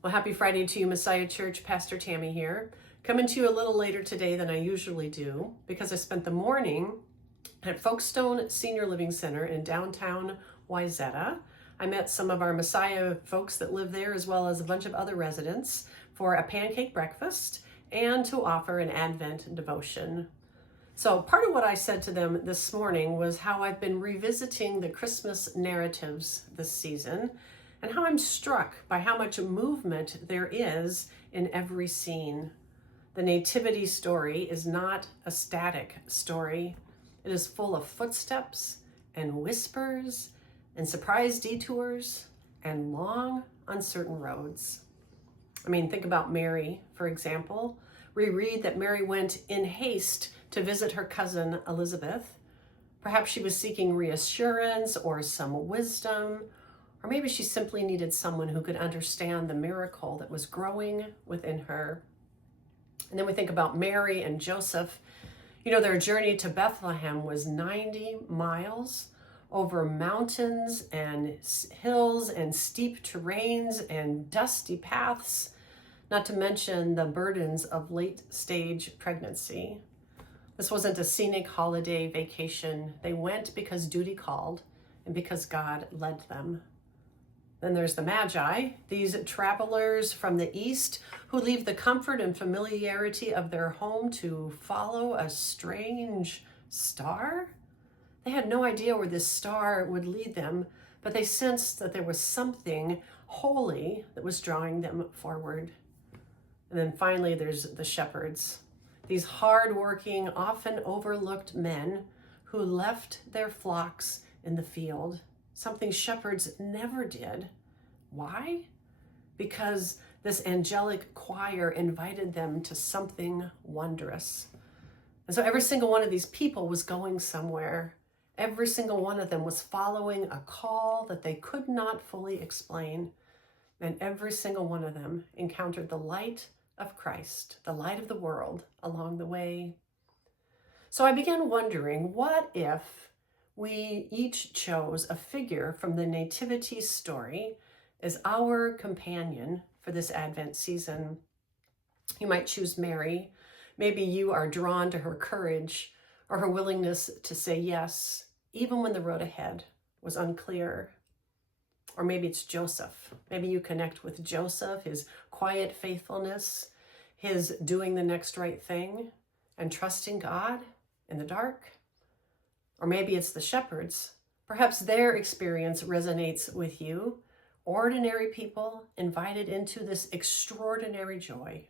Well, happy Friday to you, Messiah Church. Pastor Tami here. Coming to you a little later today than I usually do because I spent the morning at Folkestone Senior Living Center in downtown Wayzata. I met some of our Messiah folks that live there as well as a bunch of other residents for a pancake breakfast and to offer an Advent devotion. So part of what I said to them this morning was how I've been revisiting the Christmas narratives this season and how I'm struck by how much movement there is in every scene. The nativity story is not a static story. It is full of footsteps and whispers and surprise detours and long, uncertain roads. Think about Mary, for example. We read that Mary went in haste to visit her cousin Elizabeth. Perhaps she was seeking reassurance or some wisdom, or maybe she simply needed someone who could understand the miracle that was growing within her. And then we think about Mary and Joseph. Their journey to Bethlehem was 90 miles over mountains and hills and steep terrains and dusty paths, not to mention the burdens of late-stage pregnancy. This wasn't a scenic holiday vacation. They went because duty called and because God led them. Then there's the Magi, these travelers from the east who leave the comfort and familiarity of their home to follow a strange star. They had no idea where this star would lead them, but they sensed that there was something holy that was drawing them forward. And then finally, there's the shepherds, these hardworking, often overlooked men who left their flocks in the field, something shepherds never did. Why? Because this angelic choir invited them to something wondrous. And so every single one of these people was going somewhere. Every single one of them was following a call that they could not fully explain. And every single one of them encountered the light of Christ, the light of the world, along the way. So I began wondering, what if we each chose a figure from the Nativity story as our companion for this Advent season? You might choose Mary. Maybe you are drawn to her courage or her willingness to say yes, even when the road ahead was unclear. Or maybe it's Joseph. Maybe you connect with Joseph, his quiet faithfulness, his doing the next right thing and trusting God in the dark. Or maybe it's the shepherds. Perhaps their experience resonates with you. Ordinary people invited into this extraordinary joy.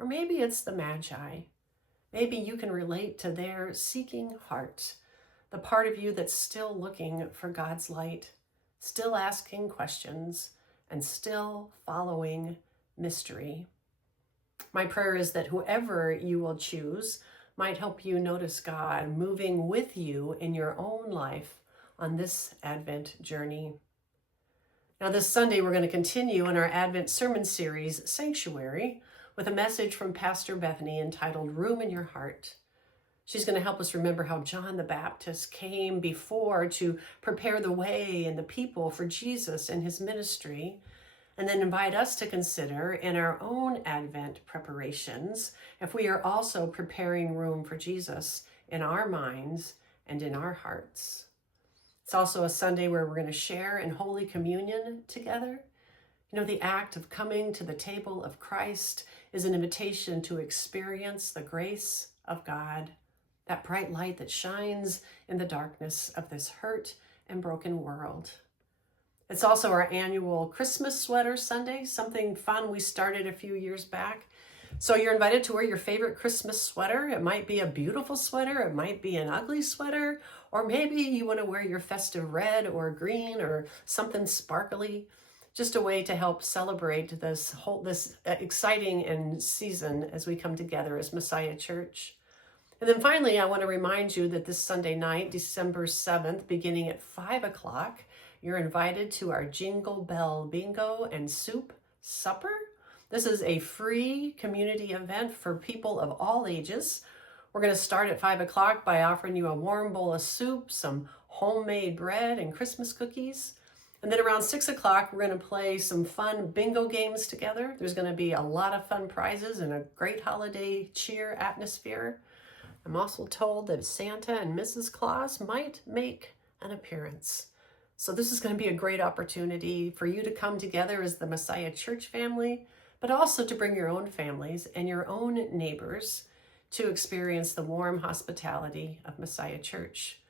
Or maybe it's the Magi. Maybe you can relate to their seeking heart, the part of you that's still looking for God's light, still asking questions, and still following mystery. My prayer is that whoever you will choose might help you notice God moving with you in your own life on this Advent journey. Now, this Sunday, we're going to continue in our Advent sermon series, Sanctuary, with a message from Pastor Bethany entitled Room in Your Heart. She's going to help us remember how John the Baptist came before to prepare the way and the people for Jesus and his ministry, and then invite us to consider in our own Advent preparations if we are also preparing room for Jesus in our minds and in our hearts. It's also a Sunday where we're going to share in Holy Communion together. The act of coming to the table of Christ is an invitation to experience the grace of God, that bright light that shines in the darkness of this hurt and broken world. It's also our annual Christmas sweater Sunday, something fun we started a few years back. So you're invited to wear your favorite Christmas sweater. It might be a beautiful sweater, it might be an ugly sweater, or maybe you want to wear your festive red or green or something sparkly. Just a way to help celebrate this exciting and season as we come together as Messiah Church. And then finally, I want to remind you that this Sunday night, December 7th, beginning at 5 o'clock, you're invited to our Jingle Bell Bingo and Soup Supper. This is a free community event for people of all ages. We're going to start at 5 o'clock by offering you a warm bowl of soup, some homemade bread, and Christmas cookies. And then around 6 o'clock, we're going to play some fun bingo games together. There's going to be a lot of fun prizes and a great holiday cheer atmosphere. I'm also told that Santa and Mrs. Claus might make an appearance. So this is going to be a great opportunity for you to come together as the Messiah Church family, but also to bring your own families and your own neighbors to experience the warm hospitality of Messiah Church.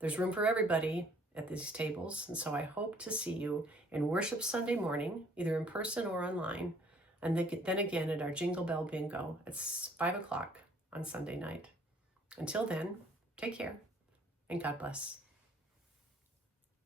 There's room for everybody at these tables, and so I hope to see you in Worship Sunday morning, either in person or online, and then again at our Jingle Bell Bingo at 5 o'clock on Sunday night. Until then, take care and God bless.